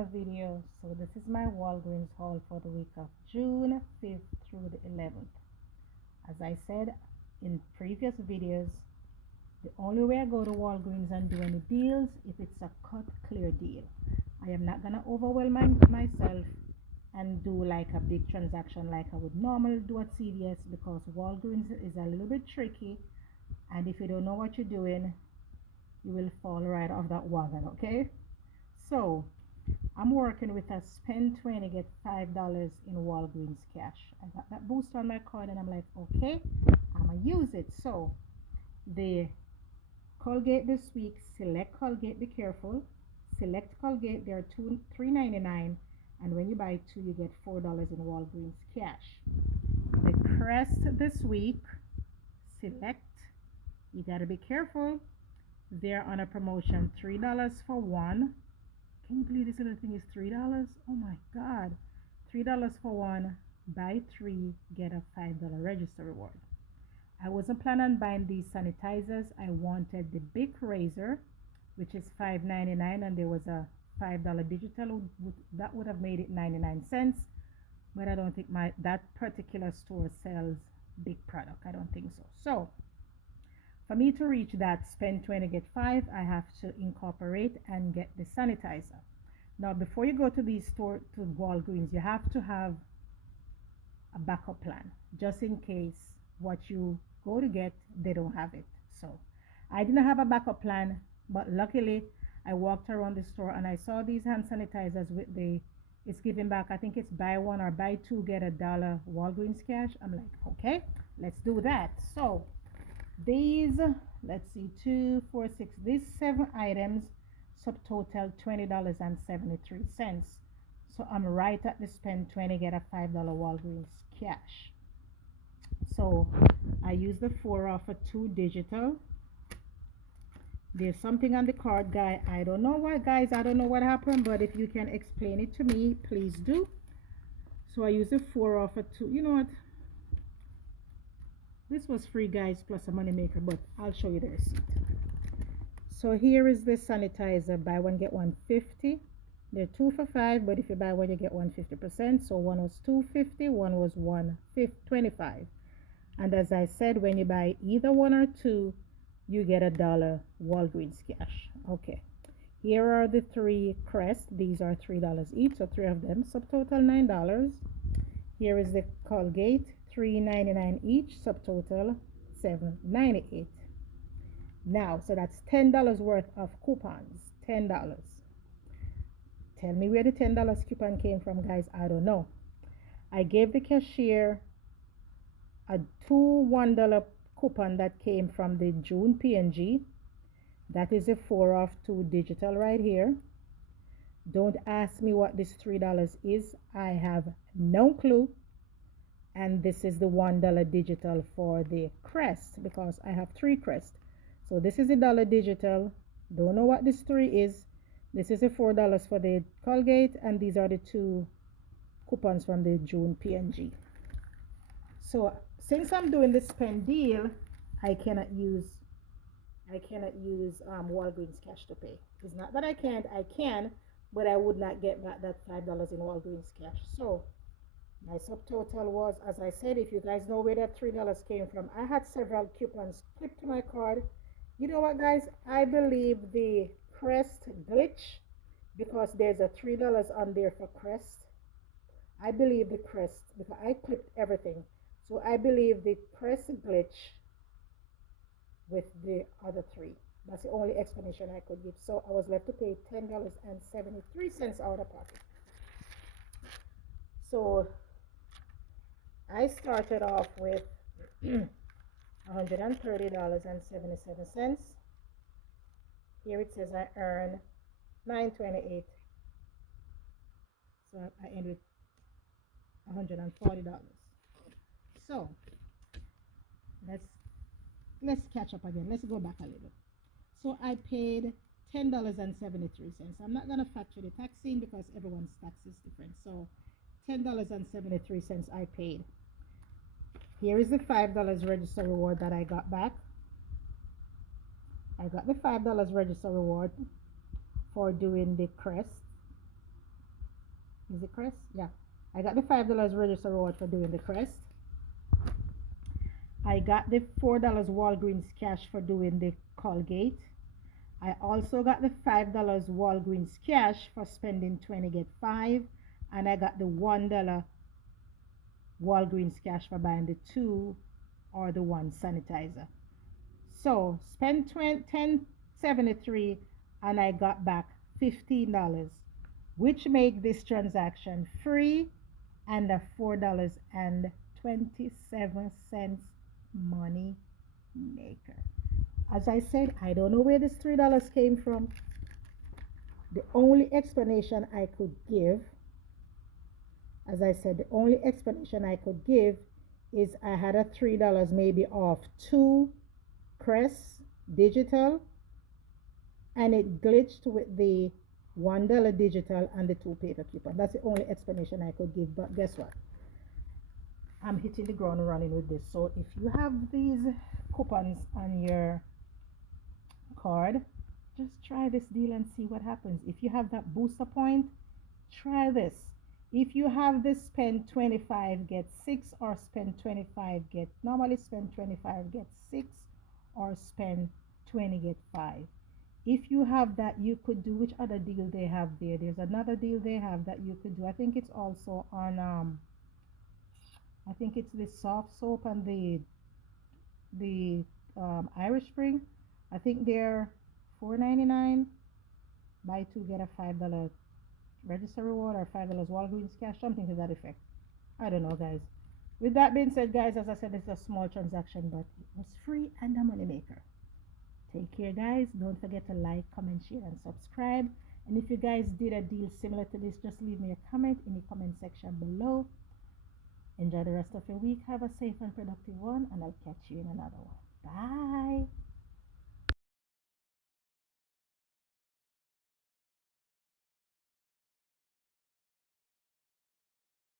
another video. So this is my Walgreens haul for the week of June 5th through the 11th. As I said in previous videos, the only way I go to Walgreens and do any deals if it's a cut clear deal. I am not gonna overwhelm myself and do like a big transaction like I would normally do at CVS, because Walgreens is a little bit tricky, and if you don't know what you're doing, you will fall right off that wagon. Okay, so I'm working with a spend 20 get $5 in Walgreens cash. I got that boost on my card and I'm like, okay, I'm gonna use it. So the Colgate this week, select Colgate, be careful, select Colgate, they're $3.99, and when you buy two you get $4 in Walgreens cash. The Crest this week, select, you gotta be careful, they're on a promotion, $3 for one. Can you believe this little thing is $3? Oh my god. $3 for one, buy three, get a $5 register reward. I wasn't planning on buying these sanitizers. I wanted the Bic razor, which is $5.99, and there was a $5 digital that would have made it 99 cents, but I don't think that particular store sells Bic product. I don't think so. So for me to reach that spend 20 get 5, I have to incorporate and get the sanitizer. Now before you go to the store, to Walgreens, you have to have a backup plan just in case what you go to get, they don't have it. So I didn't have a backup plan, but luckily I walked around the store and I saw these hand sanitizers with it's giving back, I think it's buy one or buy two get $1 Walgreens cash. I'm like, okay, let's do that. So these, let's see, 2 4 6, these 7 items subtotal $20.73. So I'm right at the spend 20 get a $5 Walgreens cash. So I use the 4 off for 2 digital. There's something on the card, guy. I don't know what, guys, I don't know what happened, but if you can explain it to me, please do. So I use the 4 off for 2. You know what, this was free, guys, plus a money maker, but I'll show you the receipt. So here is the sanitizer, buy one get one 50. They're 2 for 5, but if you buy one you get 150%. So one was $2.50, one was $1.25. And as I said, when you buy either one or two, you get $1 Walgreens cash. Okay, here are the 3 Crest. These are $3 each, so 3 of them, subtotal $9. Here is the Colgate, $3.99 each, subtotal $7.98. Now, so that's $10 worth of coupons. $10. Tell me where the $10 coupon came from, guys. I don't know. I gave the cashier a $1 coupon that came from the June P&G. That is a 4 off 2 digital right here. Don't ask me what this $3 is. I have no clue. And this is the $1 digital for the Crest, because I have 3 Crest. So this is the $1 digital. Don't know what this 3 is. This is a $4 for the Colgate, and these are the 2 coupons from the June P&G. So since I'm doing the spend deal, I cannot use Walgreens cash to pay. It's not that I can't, I can, but I would not get back that $5 in Walgreens cash. So my subtotal was, as I said, if you guys know where that $3 came from, I had several coupons clipped to my card. You know what, guys? I believe the Crest glitch, because there's a $3 on there for Crest. I believe the Crest, because I clipped everything. So I believe the Crest glitch with the other 3. That's the only explanation I could give. So I was left to pay $10.73 out of pocket. So I started off with $130.77. Here it says I earn $9.28. So I end with $140. So let's catch up again. Let's go back a little. So I paid $10.73. I'm not gonna factor the tax in because everyone's tax is different. So $10.73 I paid. Here is the $5 register reward that I got back. I got the $5 register reward for doing the Crest. Is it Crest? Yeah. I got the $5 register reward for doing the Crest. I got the $4 Walgreens cash for doing the Colgate. I also got the $5 Walgreens cash for spending 20 get 5. And I got the $1 Walgreens cash for buying the 2 or the 1 sanitizer. So spent 10.73 and I got back $15, which make this transaction free and a $4.27 money maker. As I said, I don't know where this $3 came from. The only explanation I could give, as I said, the only explanation I could give is I had a $3 maybe off 2 Crest digital, and it glitched with the $1 digital and the 2 paper coupon. That's the only explanation I could give. But guess what? I'm hitting the ground running with this. So if you have these coupons on your card, just try this deal and see what happens. If you have that booster point, try this. If you have this spend 25 get 6 or spend 25 get, normally spend 25 get 6 or spend 20 get 5. If you have that, you could do, which other deal they have there? There's another deal they have that you could do. I think it's also on I think it's the soft soap and the Irish Spring. I think they're $4.99. Buy 2 get a $5 register reward or $5 Walgreens cash, something to that effect. I don't know, guys. With that being said, guys, as I said, it's a small transaction, but it was free and a money maker. Take care, guys. Don't forget to like, comment, share, and subscribe. And if you guys did a deal similar to this, just leave me a comment in the comment section below. Enjoy the rest of your week. Have a safe and productive one, and I'll catch you in another one. Bye.